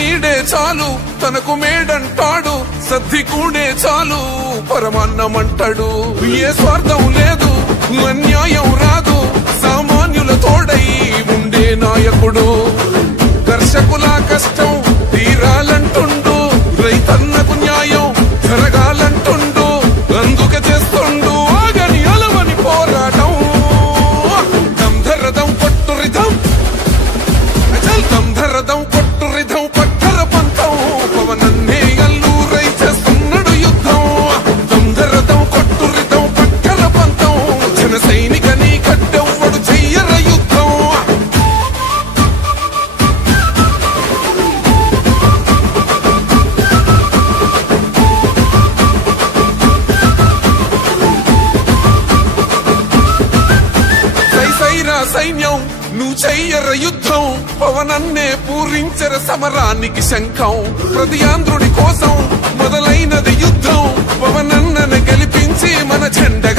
నీడే చాలు తనకు మేడంటాడు, సద్ది కూడే చాలు పరమాన్నమంటాడు. ఏ స్వార్థం లేదు, అన్యాయం రాదు, సామాన్యుల తోడై ఉండే నాయకుడు. కర్షకుల కష్టం తీరాలంటుండు, రైతన్నకు న్యాయం జరగాలంటుండు, అందుకే చేస్తుండు ఆగని అలవని పోరాటం. దంధరదం కొట్టు రిధం, దంధరదం కొట్టు రిధం, పట్టర పంతం పవనన్నే అల్లూరై చేస్తున్నాడు యుద్ధం. దంధరదం కొట్టు రిధం, పట్టర పంతం జన సైనిక నీ కట్టెవ్వడు చెయ్యర యుద్ధం. సైన్యం నువ్వు చెయ్యర యుద్ధం, పవనన్నే పూరించర సమరానికి శంఖం. ప్రతి ఆంధ్రుడి కోసం మొదలైనది యుద్ధం, పవనన్నను గెలిపించి మన జెండా